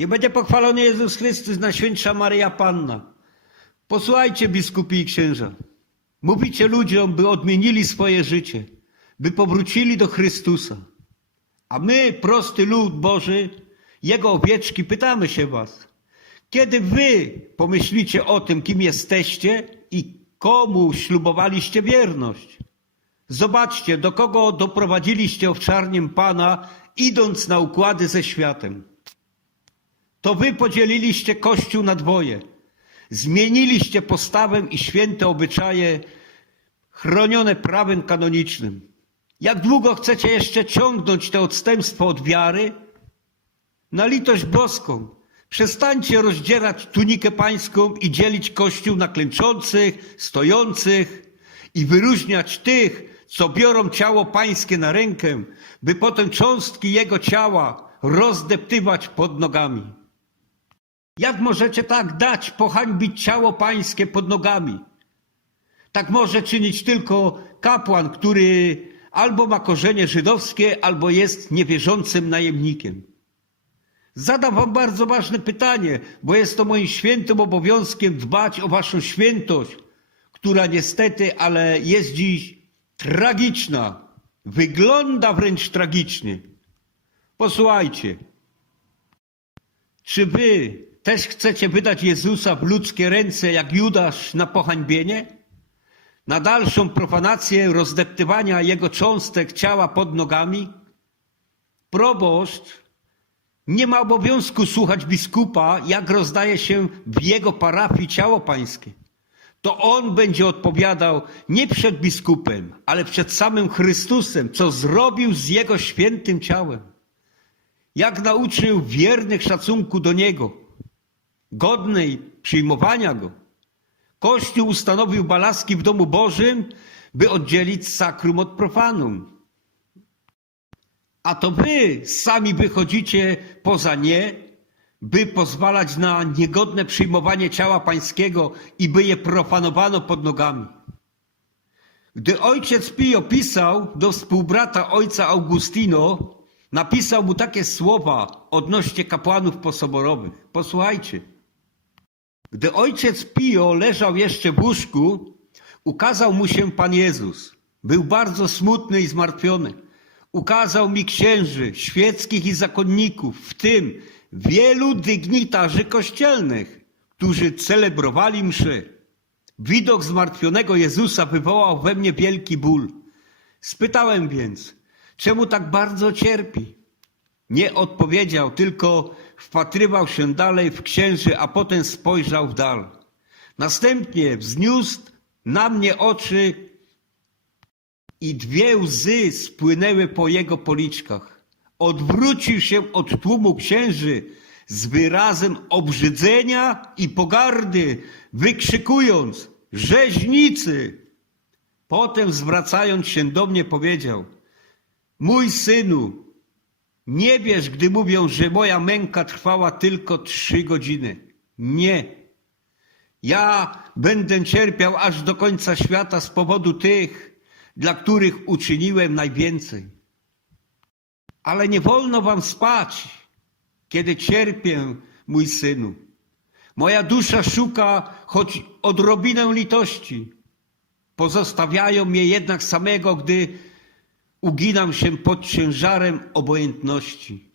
Nie będzie pochwalony Jezus Chrystus, Najświętsza Maryja Panna. Posłuchajcie, biskupi i księża. Mówicie ludziom, by odmienili swoje życie, by powrócili do Chrystusa. A my, prosty lud Boży, Jego owieczki, pytamy się was, kiedy wy pomyślicie o tym, kim jesteście i komu ślubowaliście wierność? Zobaczcie, do kogo doprowadziliście owczarniem Pana, idąc na układy ze światem. To wy podzieliliście Kościół na dwoje. Zmieniliście postawę i święte obyczaje chronione prawem kanonicznym. Jak długo chcecie jeszcze ciągnąć to odstępstwo od wiary? Na litość boską. Przestańcie rozdzierać tunikę pańską i dzielić Kościół na klęczących, stojących i wyróżniać tych, co biorą ciało pańskie na rękę, by potem cząstki jego ciała rozdeptywać pod nogami. Jak możecie tak dać, pohańbić ciało pańskie pod nogami? Tak może czynić tylko kapłan, który albo ma korzenie żydowskie, albo jest niewierzącym najemnikiem. Zadam wam bardzo ważne pytanie, bo jest to moim świętym obowiązkiem dbać o waszą świętość, która niestety, ale jest dziś tragiczna. Wygląda wręcz tragicznie. Posłuchajcie. Czy wy też chcecie wydać Jezusa w ludzkie ręce jak Judasz na pohańbienie? Na dalszą profanację rozdeptywania jego cząstek ciała pod nogami? Proboszcz nie ma obowiązku słuchać biskupa, jak rozdaje się w jego parafii ciało pańskie. To on będzie odpowiadał nie przed biskupem, ale przed samym Chrystusem, co zrobił z jego świętym ciałem. Jak nauczył wiernych szacunku do niego, godnej przyjmowania go. Kościół ustanowił balaski w domu Bożym, by oddzielić sakrum od profanum. A to wy sami wychodzicie poza nie, by pozwalać na niegodne przyjmowanie ciała pańskiego i by je profanowano pod nogami. Gdy ojciec Pio pisał do współbrata ojca Augustino, napisał mu takie słowa odnośnie kapłanów posoborowych. Posłuchajcie. Gdy ojciec Pio leżał jeszcze w łóżku, ukazał mu się Pan Jezus. Był bardzo smutny i zmartwiony. Ukazał mi księży, świeckich i zakonników, w tym wielu dygnitarzy kościelnych, którzy celebrowali mszy. Widok zmartwionego Jezusa wywołał we mnie wielki ból. Spytałem więc, czemu tak bardzo cierpi? Nie odpowiedział, tylko wpatrywał się dalej w księży, a potem spojrzał w dal. Następnie wzniósł na mnie oczy i dwie łzy spłynęły po jego policzkach. Odwrócił się od tłumu księży z wyrazem obrzydzenia i pogardy, wykrzykując: Rzeźnicy! Potem zwracając się do mnie powiedział: Mój synu, nie wiesz, gdy mówią, że moja męka trwała tylko trzy godziny. Nie. Ja będę cierpiał aż do końca świata z powodu tych, dla których uczyniłem najwięcej. Ale nie wolno wam spać, kiedy cierpię, mój synu. Moja dusza szuka choć odrobinę litości. Pozostawiają mnie jednak samego, gdy uginam się pod ciężarem obojętności.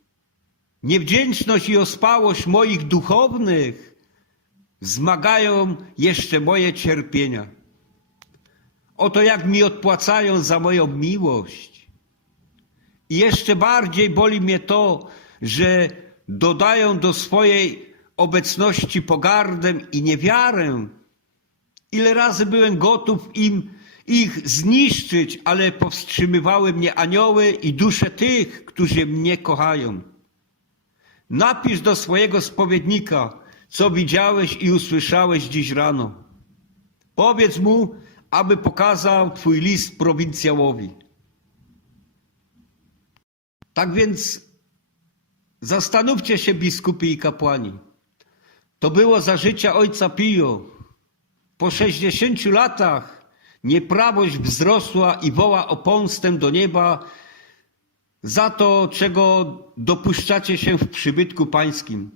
Niewdzięczność i ospałość moich duchownych wzmagają jeszcze moje cierpienia. Oto jak mi odpłacają za moją miłość. I jeszcze bardziej boli mnie to, że dodają do swojej obecności pogardę i niewiarę. Ile razy byłem gotów im ich zniszczyć, ale powstrzymywały mnie anioły i dusze tych, którzy mnie kochają. Napisz do swojego spowiednika, co widziałeś i usłyszałeś dziś rano. Powiedz mu, aby pokazał twój list prowincjałowi. Tak więc zastanówcie się, biskupi i kapłani. To było za życia ojca Pio. Po 60 latach nieprawość wzrosła i woła o pomstę do nieba za to, czego dopuszczacie się w przybytku pańskim.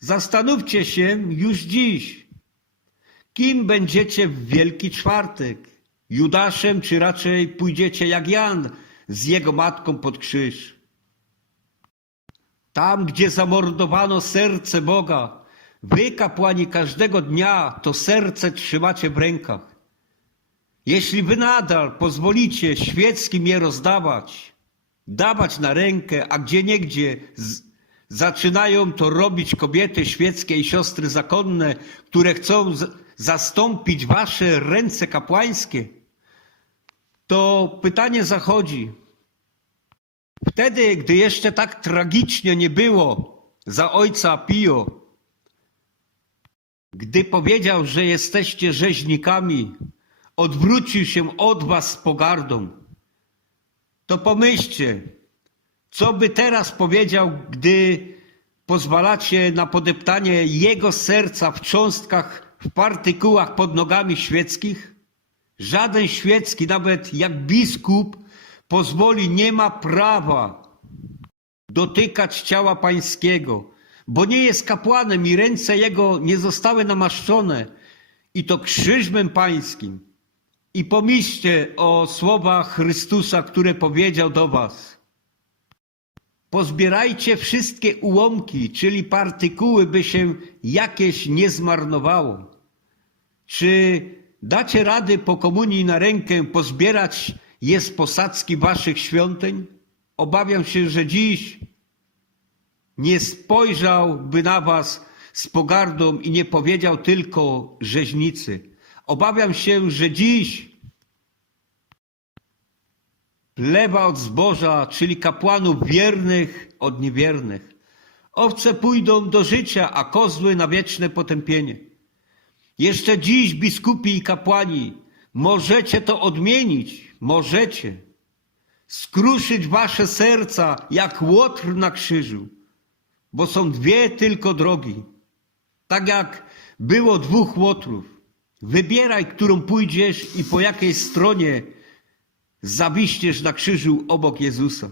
Zastanówcie się już dziś, kim będziecie w Wielki Czwartek. Judaszem, czy raczej pójdziecie jak Jan z jego matką pod krzyż. Tam, gdzie zamordowano serce Boga, wy, kapłani, każdego dnia to serce trzymacie w rękach. Jeśli wy nadal pozwolicie świeckim je rozdawać, dawać na rękę, a gdzie niegdzie zaczynają to robić kobiety świeckie i siostry zakonne, które chcą zastąpić wasze ręce kapłańskie, to pytanie zachodzi. Wtedy, gdy jeszcze tak tragicznie nie było za ojca Pio, gdy powiedział, że jesteście rzeźnikami, odwrócił się od was z pogardą, to pomyślcie, co by teraz powiedział, gdy pozwalacie na podeptanie jego serca w cząstkach, w partykułach pod nogami świeckich? Żaden świecki, nawet jak biskup, pozwoli, nie ma prawa dotykać ciała pańskiego, bo nie jest kapłanem i ręce jego nie zostały namaszczone i to krzyżmem pańskim. I pomyślcie o słowach Chrystusa, które powiedział do was. Pozbierajcie wszystkie ułomki, czyli partykuły, by się jakieś nie zmarnowało. Czy dacie rady po komunii na rękę pozbierać je z posadzki waszych świątyń? Obawiam się, że dziś nie spojrzałby na was z pogardą i nie powiedział tylko rzeźnicy. Obawiam się, że dziś lewa od zboża, czyli kapłanów wiernych od niewiernych. Owce pójdą do życia, a kozły na wieczne potępienie. Jeszcze dziś, biskupi i kapłani, możecie to odmienić, możecie. Skruszyć wasze serca jak łotr na krzyżu, bo są dwie tylko drogi. Tak jak było dwóch łotrów. Wybieraj, którą pójdziesz i po jakiej stronie zawiśniesz na krzyżu obok Jezusa.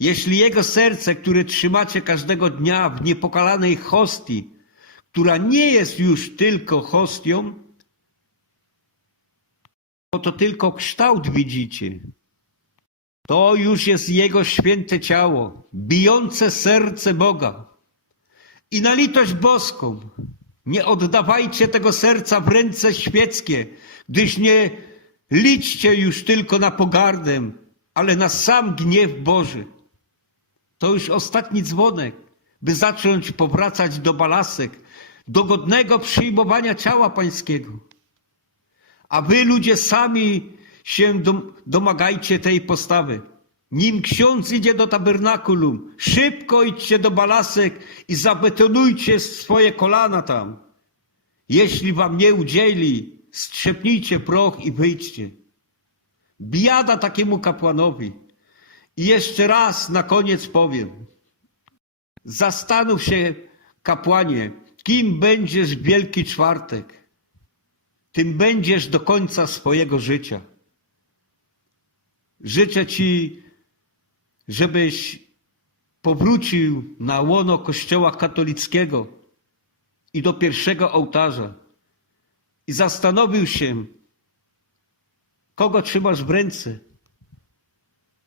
Jeśli Jego serce, które trzymacie każdego dnia w niepokalanej hostii, która nie jest już tylko hostią, bo to tylko kształt widzicie. To już jest Jego święte ciało, bijące serce Boga. I na litość boską, nie oddawajcie tego serca w ręce świeckie, gdyż nie liczcie już tylko na pogardę, ale na sam gniew Boży. To już ostatni dzwonek, by zacząć powracać do balasek, do godnego przyjmowania ciała pańskiego. A wy ludzie sami się dom- domagajcie tej postawy. Nim ksiądz idzie do tabernakulum, szybko idźcie do balasek i zabetonujcie swoje kolana tam. Jeśli wam nie udzieli, strzepnijcie proch i wyjdźcie. Biada takiemu kapłanowi. I jeszcze raz na koniec powiem. Zastanów się, kapłanie, kim będziesz w Wielki Czwartek. Tym będziesz do końca swojego życia. Życzę Ci, żebyś powrócił na łono Kościoła katolickiego i do pierwszego ołtarza i zastanowił się, kogo trzymasz w ręce.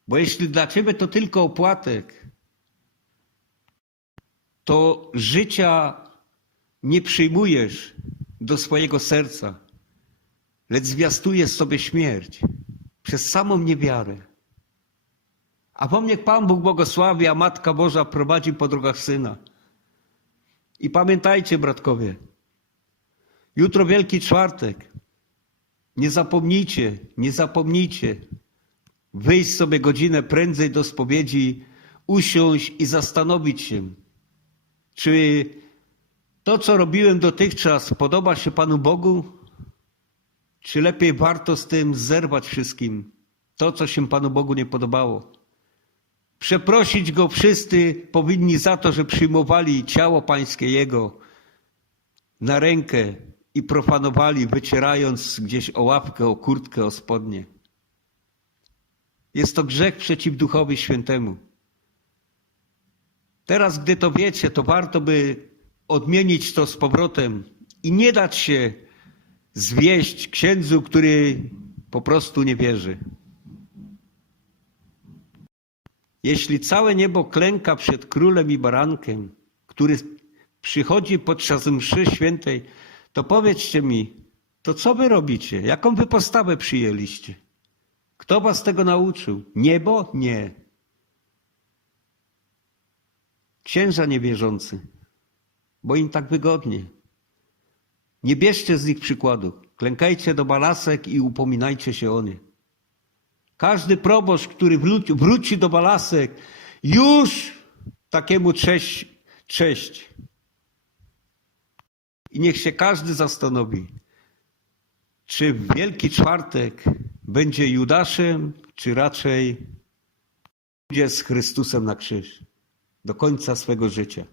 Bo jeśli dla Ciebie to tylko opłatek, to życia nie przyjmujesz do swojego serca, lecz zwiastujesz sobie śmierć przez samą niewiarę. A po mnie Pan Bóg błogosławi, a Matka Boża prowadzi po drogach Syna. I pamiętajcie, bratkowie, jutro Wielki Czwartek. Nie zapomnijcie, nie zapomnijcie wyjść sobie godzinę prędzej do spowiedzi, usiąść i zastanowić się, czy to, co robiłem dotychczas, podoba się Panu Bogu? Czy lepiej warto z tym zerwać wszystkim to, co się Panu Bogu nie podobało? Przeprosić Go wszyscy powinni za to, że przyjmowali ciało Pańskie Jego na rękę i profanowali, wycierając gdzieś o łapkę, o kurtkę, o spodnie. Jest to grzech przeciw Duchowi Świętemu. Teraz, gdy to wiecie, to warto by odmienić to z powrotem i nie dać się zwieść księdzu, który po prostu nie wierzy. Jeśli całe niebo klęka przed królem i barankiem, który przychodzi podczas mszy świętej, to powiedzcie mi, to co wy robicie? Jaką wy postawę przyjęliście? Kto was tego nauczył? Niebo? Nie. Księża niewierzący, bo im tak wygodnie. Nie bierzcie z nich przykładu. Klękajcie do balasek i upominajcie się o nie. Każdy proboszcz, który wróci, do balasek, już takiemu cześć, cześć. I niech się każdy zastanowi, czy w Wielki Czwartek będzie Judaszem, czy raczej pójdzie z Chrystusem na krzyż do końca swego życia.